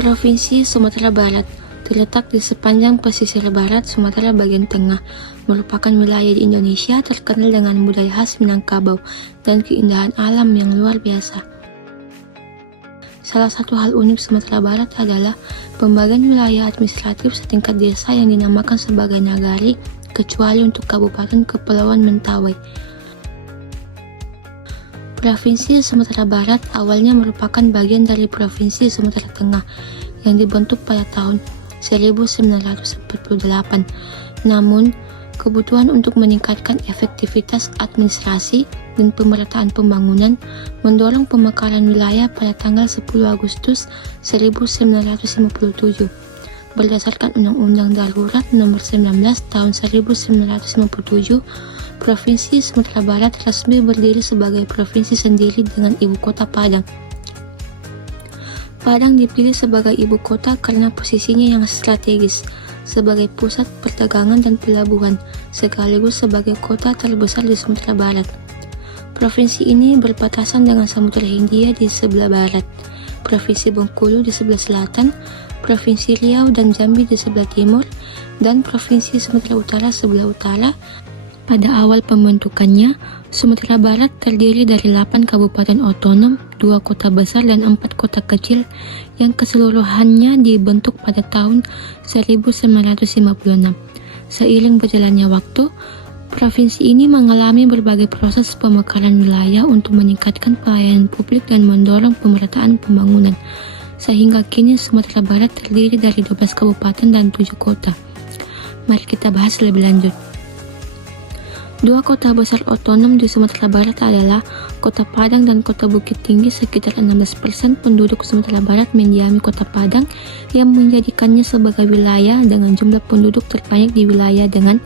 Provinsi Sumatera Barat terletak di sepanjang pesisir barat Sumatera bagian tengah, merupakan wilayah di Indonesia terkenal dengan budaya khas Minangkabau dan keindahan alam yang luar biasa. Salah satu hal unik Sumatera Barat adalah pembagian wilayah administratif setingkat desa yang dinamakan sebagai nagari, kecuali untuk Kabupaten Kepulauan Mentawai. Provinsi Sumatera Barat awalnya merupakan bagian dari Provinsi Sumatera Tengah yang dibentuk pada tahun 1948. Namun, kebutuhan untuk meningkatkan efektivitas administrasi dan pemerataan pembangunan mendorong pemekaran wilayah pada tanggal 10 Agustus 1957. Berdasarkan Undang-Undang Darurat Nomor 19 Tahun 1957, Provinsi Sumatera Barat resmi berdiri sebagai provinsi sendiri dengan ibu kota Padang. Padang dipilih sebagai ibu kota karena posisinya yang strategis, sebagai pusat perdagangan dan pelabuhan, sekaligus sebagai kota terbesar di Sumatera Barat. Provinsi ini berbatasan dengan Samudra Hindia di sebelah barat, Provinsi Bengkulu di sebelah selatan, Provinsi Riau dan Jambi di sebelah timur, dan Provinsi Sumatera Utara sebelah utara. Pada awal pembentukannya, Sumatera Barat terdiri dari 8 kabupaten otonom, 2 kota besar dan 4 kota kecil yang keseluruhannya dibentuk pada tahun 1956. Seiring berjalannya waktu, provinsi ini mengalami berbagai proses pemekaran wilayah untuk meningkatkan pelayanan publik dan mendorong pemerataan pembangunan, sehingga kini Sumatera Barat terdiri dari 12 kabupaten dan 7 kota. Mari kita bahas lebih lanjut. 2 kota besar otonom di Sumatera Barat adalah Kota Padang dan Kota Bukit Tinggi. Sekitar 16% penduduk Sumatera Barat mendiami Kota Padang, yang menjadikannya sebagai wilayah dengan jumlah penduduk terbanyak di wilayah dengan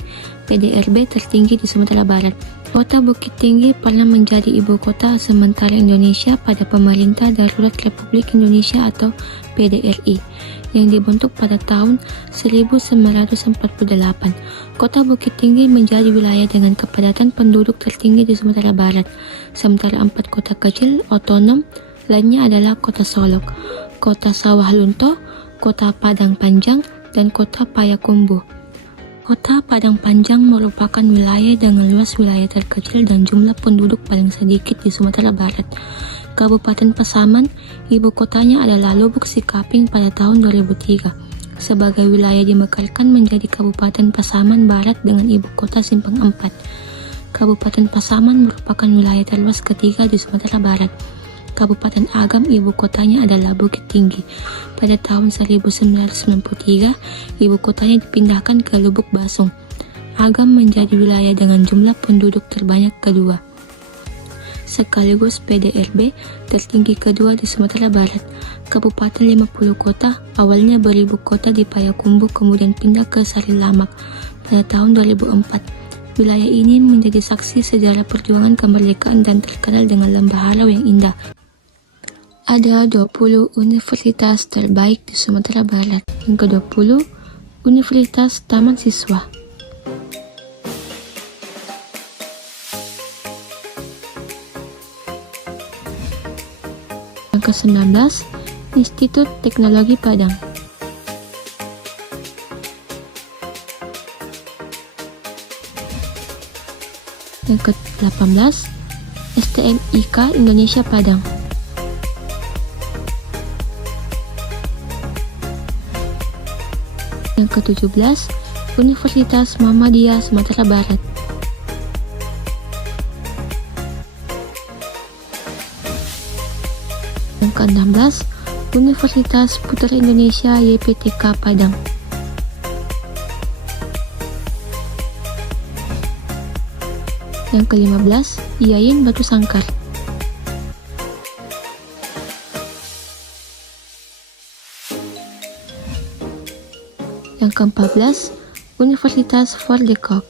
PDRB tertinggi di Sumatera Barat. Kota Bukit Tinggi pernah menjadi ibu kota sementara Indonesia pada Pemerintah Darurat Republik Indonesia atau PDRI yang dibentuk pada tahun 1948. Kota Bukit Tinggi menjadi wilayah dengan kepadatan penduduk tertinggi di Sumatera Barat, sementara 4 kota kecil otonom lainnya adalah Kota Solok, Kota Sawah Lunto, Kota Padang Panjang, dan Kota Payakumbuh. Kota Padang Panjang merupakan wilayah dengan luas wilayah terkecil dan jumlah penduduk paling sedikit di Sumatera Barat. Kabupaten Pasaman, ibu kotanya adalah Lubuk Sikaping pada tahun 2003. Sebagai wilayah dimekarkan menjadi Kabupaten Pasaman Barat dengan ibu kota Simpang 4. Kabupaten Pasaman merupakan wilayah terluas ketiga di Sumatera Barat. Kabupaten Agam ibu kotanya adalah Bukit Tinggi. Pada tahun 1993, ibu kotanya dipindahkan ke Lubuk Basung. Agam menjadi wilayah dengan jumlah penduduk terbanyak kedua, sekaligus PDRB tertinggi kedua di Sumatera Barat. Kabupaten 50 kota awalnya beribu kota di Payakumbuh, kemudian pindah ke Sarilamak pada tahun 2004. Wilayah ini menjadi saksi sejarah perjuangan kemerdekaan dan terkenal dengan lembah Harau yang indah. Ada 20 universitas terbaik di Sumatera Barat. Yang ke-20, Universitas Taman Siswa. Yang ke-19, Institut Teknologi Padang. Yang ke-18, STMIK Indonesia Padang. Yang ke-17, Universitas Muhammadiyah Sumatera Barat. Yang ke-16, Universitas Putra Indonesia YPTK Padang. Yang ke-15, IAIN Batu Sangkar. Yang ke-14, Universitas Fort de Kock.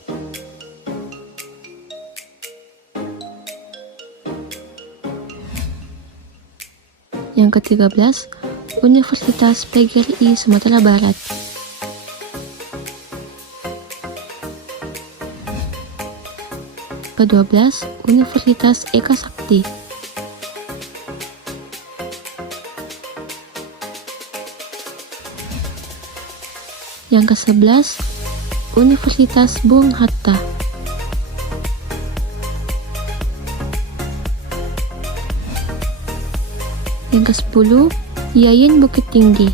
Yang ke-13, Universitas PGRI Sumatera Barat. Ke-12, Universitas Eka Sakti. Yang ke-11, Universitas Bung Hatta. Yang ke-10, Yayin Bukit Tinggi.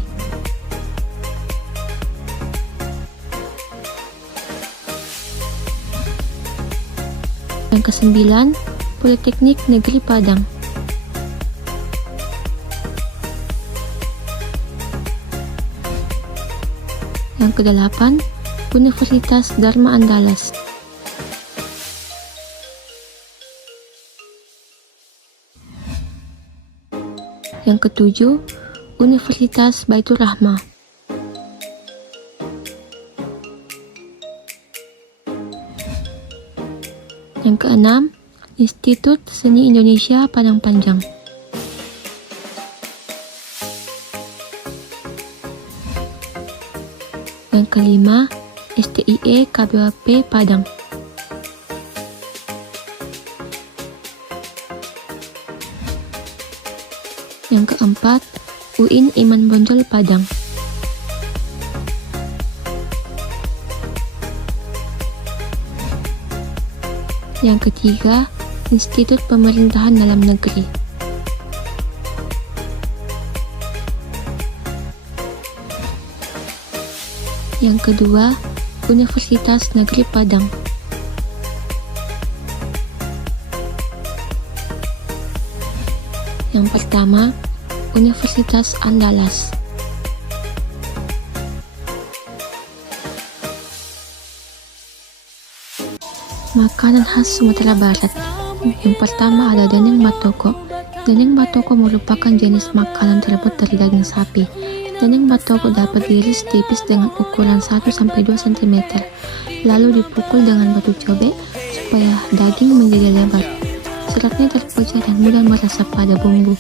Yang ke-9, Politeknik Negeri Padang. Yang ke-8, Universitas Dharma Andalas. Yang ke-7, Universitas Baitur Rahmah. Yang ke-6, Institut Seni Indonesia Padang Panjang. Yang ke-5, STIE KBWP Padang. Yang ke-4, UIN Iman Bonjol Padang. Yang ketiga, Institut Pemerintahan Dalam Negeri. Yang kedua, Universitas Negeri Padang. Yang pertama, Universitas Andalas. Makanan khas Sumatera Barat. Yang pertama ada dendeng batoko. Dendeng batoko merupakan jenis makanan terbuat dari daging sapi. Dendeng batoko dapat diiris tipis dengan ukuran 1-2 cm, lalu dipukul dengan batu cobek supaya daging menjadi lebar. Seratnya terpecah dan mudah meresap pada bumbu.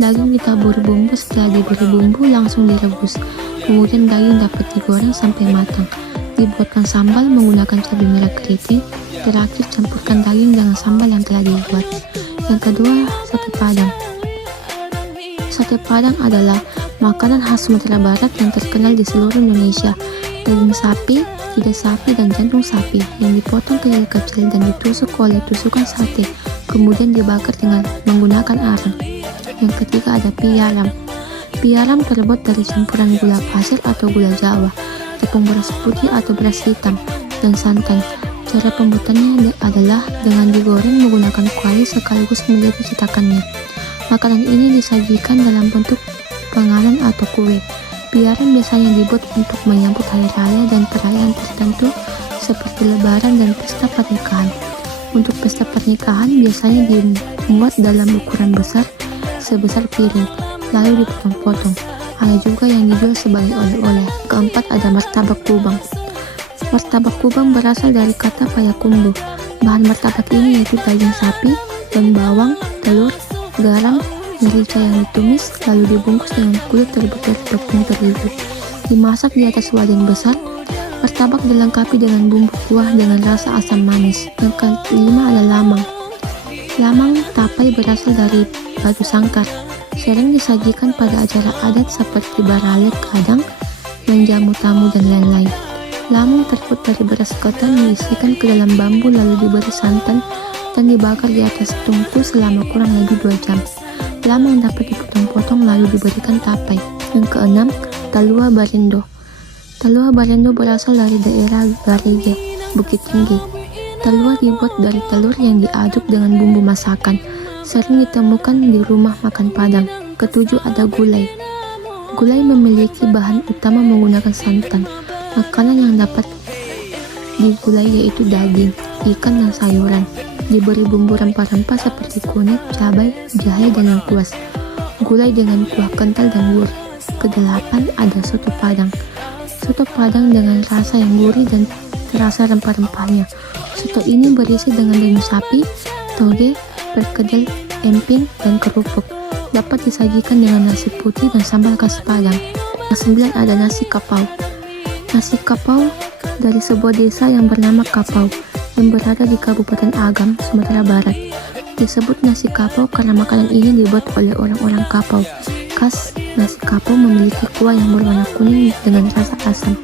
Daging ditaburi bumbu, setelah diberi bumbu langsung direbus. Kemudian daging dapat digoreng sampai matang. Dibuatkan sambal menggunakan cabai merah keriting. Terakhir campurkan daging dengan sambal yang telah dibuat. Yang kedua, sate Padang. Sate Padang adalah makanan khas Sumatera Barat yang terkenal di seluruh Indonesia. Daging sapi, lidah sapi, dan jantung sapi yang dipotong kecil-kecil dan ditusuk oleh tusukan sate, kemudian dibakar dengan menggunakan arang. Yang ketiga ada piaram. Piaram terbuat dari campuran gula pasir atau gula Jawa, tepung beras putih atau beras hitam, dan santan. Cara pembuatannya adalah dengan digoreng menggunakan kuali sekaligus menjadi cetakannya. Makanan ini disajikan dalam bentuk penganan atau kue. Piaram biasanya dibuat untuk menyambut hari raya dan perayaan tertentu seperti lebaran dan pesta pernikahan. Untuk pesta pernikahan biasanya dibuat dalam ukuran besar sebesar piring, lalu dipotong-potong. Ada juga yang dijual sebagai oleh-oleh. Keempat ada martabak Kubang. Martabak Kubang berasal dari kata payakumbuh. Bahan martabak ini yaitu daging sapi, daun bawang, telur, garam, merica yang ditumis, lalu dibungkus dengan kulit terbuat dari tepung terigu. Dimasak di atas wajan besar. Martabak dilengkapi dengan bumbu kuah dengan rasa asam manis. Yang kelima ada lamang. Lamang tapai berasal dari batu sangkar. Sering disajikan pada acara adat seperti baralet kadang, menjamu tamu, dan lain-lain. Lamang terbuat dari beras ketan diisikan ke dalam bambu lalu diberi santan dan dibakar di atas tungku selama kurang lebih 2 jam. Lamang dapat dipotong-potong lalu diberikan tapai. Yang keenam, talua barendo. Talua barendo berasal dari daerah Garege, Bukit Tinggi. Talua dibuat dari telur yang diaduk dengan bumbu masakan. Sering ditemukan di rumah makan Padang. Ketujuh ada gulai. Gulai memiliki bahan utama menggunakan santan. Makanan yang dapat digulai yaitu daging, ikan, dan sayuran. Diberi bumbu rempah-rempah seperti kunyit, cabai, jahe, dan lengkuas. Gulai dengan kuah kental dan gurih. Kedelapan ada soto Padang. Soto Padang dengan rasa yang gurih dan terasa rempah-rempahnya. Soto ini berisi dengan daging sapi, toge, perkedel, emping, dan kerupuk. Dapat disajikan dengan nasi putih dan sambal khas Padang. Yang 9 ada nasi kapau. Nasi kapau dari sebuah desa yang bernama Kapau yang berada di Kabupaten Agam, Sumatera Barat. Disebut nasi kapau karena makanan ini dibuat oleh orang-orang Kapau. Khas nasi kapau memiliki kuah yang berwarna kuning dengan rasa asam.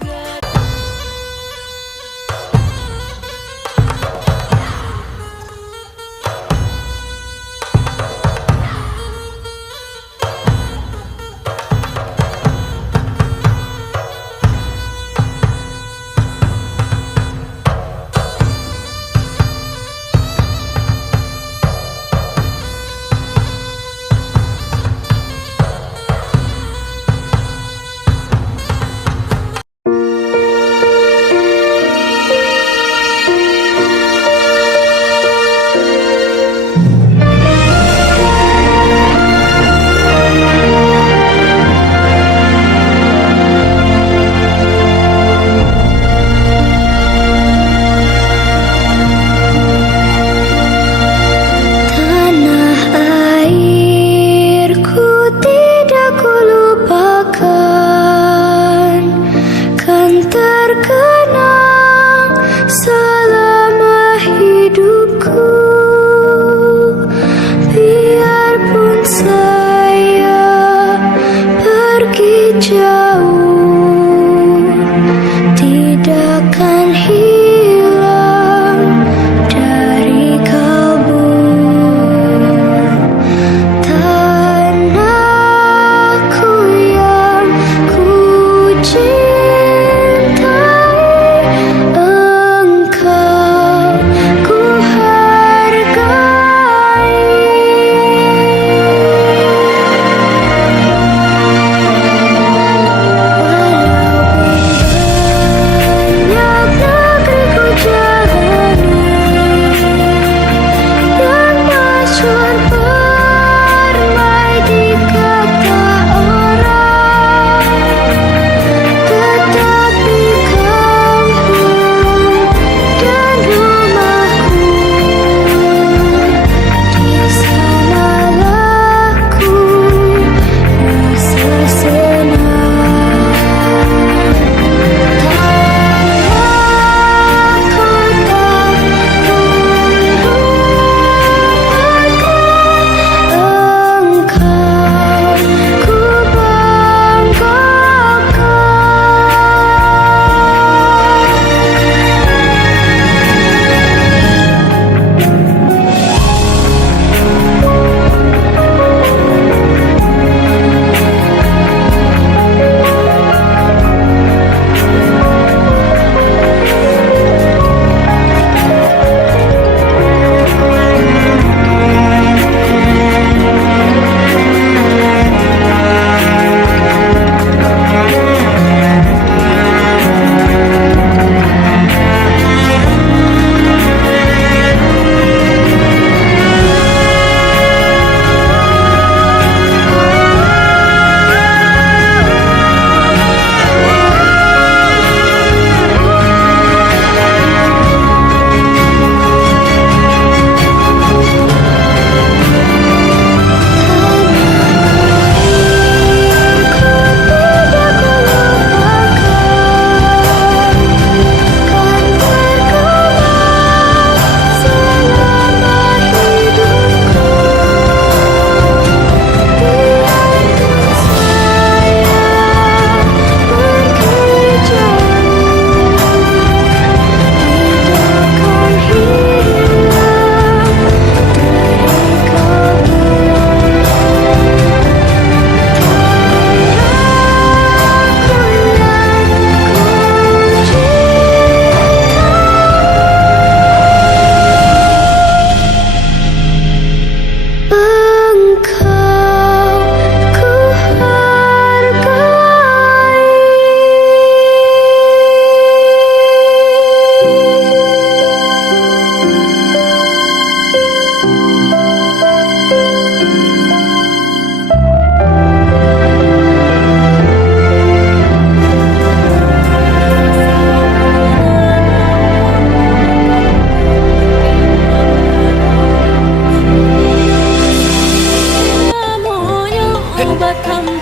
Batam